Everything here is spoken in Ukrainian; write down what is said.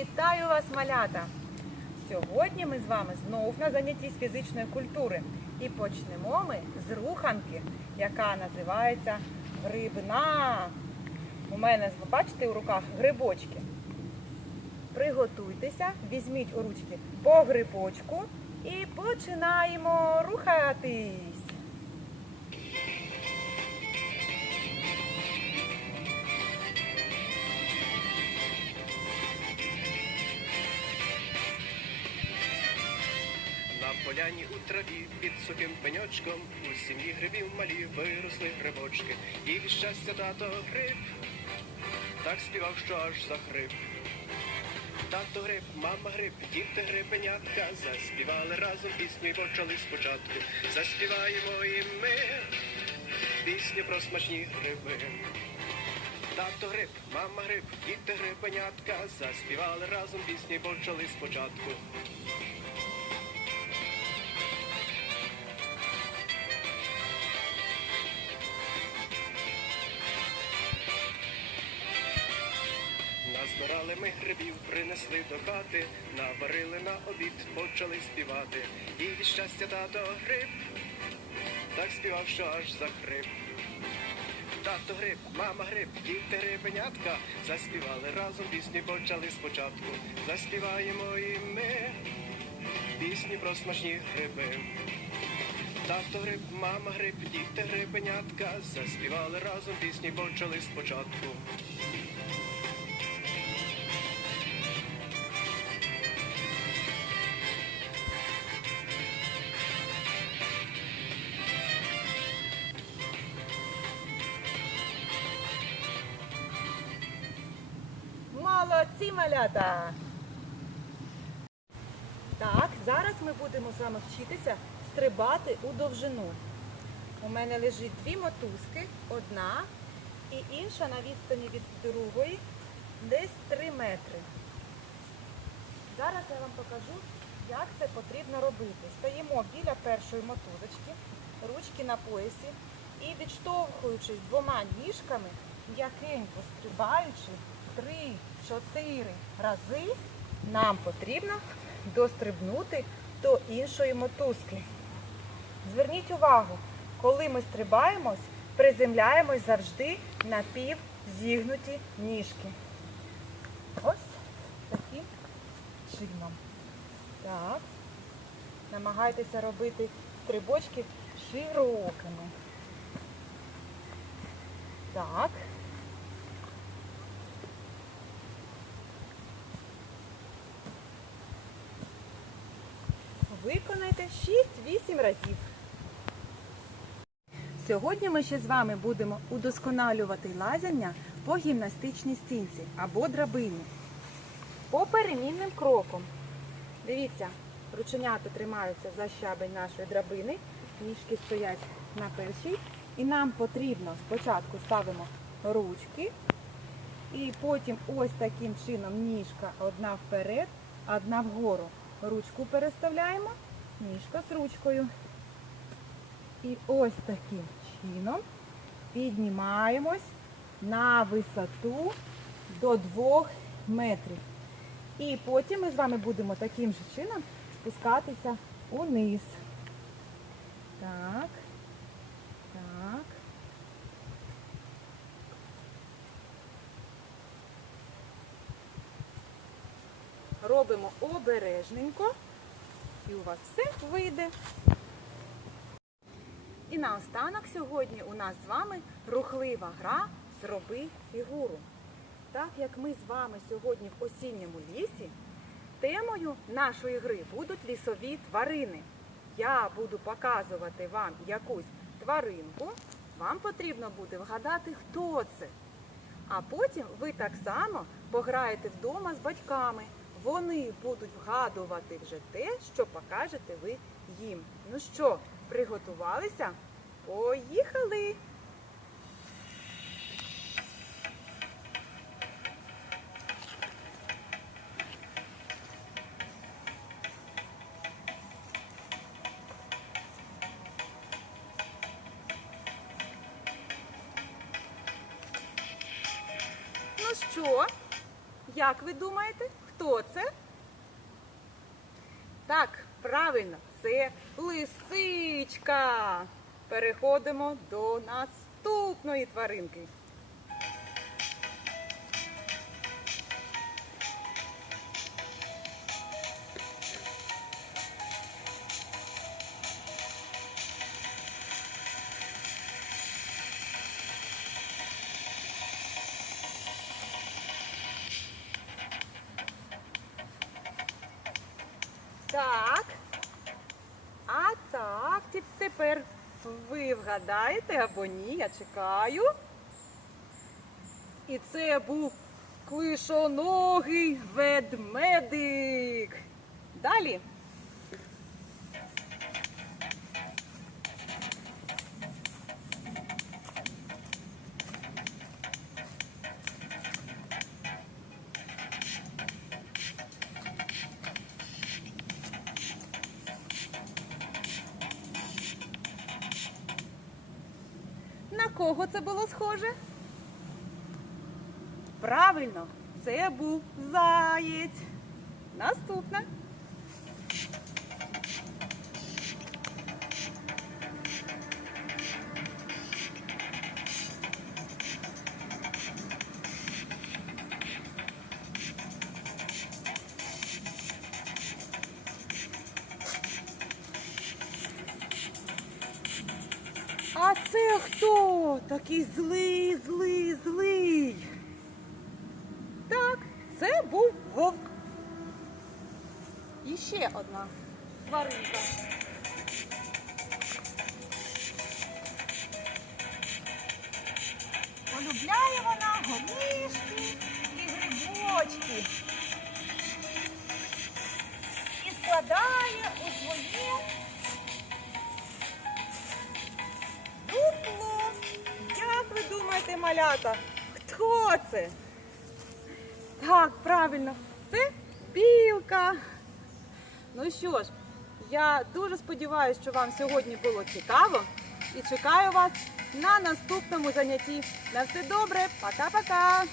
Вітаю вас, малята! Сьогодні ми з вами знову на занятті з фізичної культури. І почнемо ми з руханки, яка називається грибна. У мене, бачите, у руках грибочки. Приготуйтеся, візьміть у ручки по грибочку і починаємо рухатись. Поляні у траві під сухим пеньочком у сім'ї грибів малі виросли грибочки. І від щастя тато гриб, так співав, що аж захрип. Тато гриб, мама гриб, діти грибенятка заспівали разом пісню і почали спочатку. Заспіваємо і ми пісню про смачні гриби. Тато гриб, мама гриб, діти грибенятка заспівали разом пісню і почали спочатку. Назбирали ми грибів, принесли до хати, наварили на обід, почали співати. І від щастя тато гриб, так співав, що аж захрип. Тато гриб, мама гриб, діти грибенятка, заспівали разом пісні, почали спочатку. Заспіваємо і ми пісні про смачні гриби. Тато гриб, мама гриб, діти грибенятка, заспівали разом пісні, почали спочатку. Молодці, малята! Так, зараз ми будемо з вами вчитися стрибати у довжину. У мене лежить дві мотузки, одна і інша на відстані від другої, десь 3 метри. Зараз я вам покажу, як це потрібно робити. Стаємо біля першої мотузочки, ручки на поясі і відштовхуючись двома ніжками, м'якенько стрибаючи 3-4 рази, нам потрібно дострибнути до іншої мотузки. Зверніть увагу, коли ми стрибаємось, приземляємось завжди на пів зігнуті ніжки. Ось таким чином. Так. Намагайтеся робити стрибочки широкими. Так. Виконайте 6-8 разів. Сьогодні ми ще з вами будемо удосконалювати лазяння по гімнастичній стінці або драбині. По перемінним кроком. Дивіться, рученята тримаються за щабель нашої драбини, ніжки стоять на першій. І нам потрібно спочатку ставимо ручки, і потім ось таким чином ніжка одна вперед, одна вгору. Ручку переставляємо, ніжка з ручкою. І ось таким чином піднімаємось на висоту до 2 метрів. І потім ми з вами будемо таким же чином спускатися униз. Так. Так. Робимо обережненько. І у вас все вийде. І наостанок сьогодні у нас з вами рухлива гра Зроби фігуру. Так як ми з вами сьогодні в осінньому лісі, темою нашої гри будуть лісові тварини. Я буду показувати вам якусь тваринку. Вам потрібно буде вгадати, хто це. А потім ви так само пограєте вдома з батьками. Вони будуть вгадувати вже те, що покажете ви їм. Ну що, приготувалися? Поїхали! Ну що, Як ви думаєте, хто це? Так, правильно, це лисичка. Переходимо до наступної тваринки. Так. А так, тепер ви вгадаєте або ні, я чекаю. І це був клишоногий ведмедик. Далі. Кого це було схоже? Правильно, це був заєць. А це хто? Такий злий, злий, злий. Так, це був вовк. І ще одна тваринка. Полюбляє вона горішки і грибочки. І складає у малята? Хто це? Так, правильно, це білка. Ну що ж, я дуже сподіваюся, що вам сьогодні було цікаво і чекаю вас на наступному занятті. На все добре, пока-пока!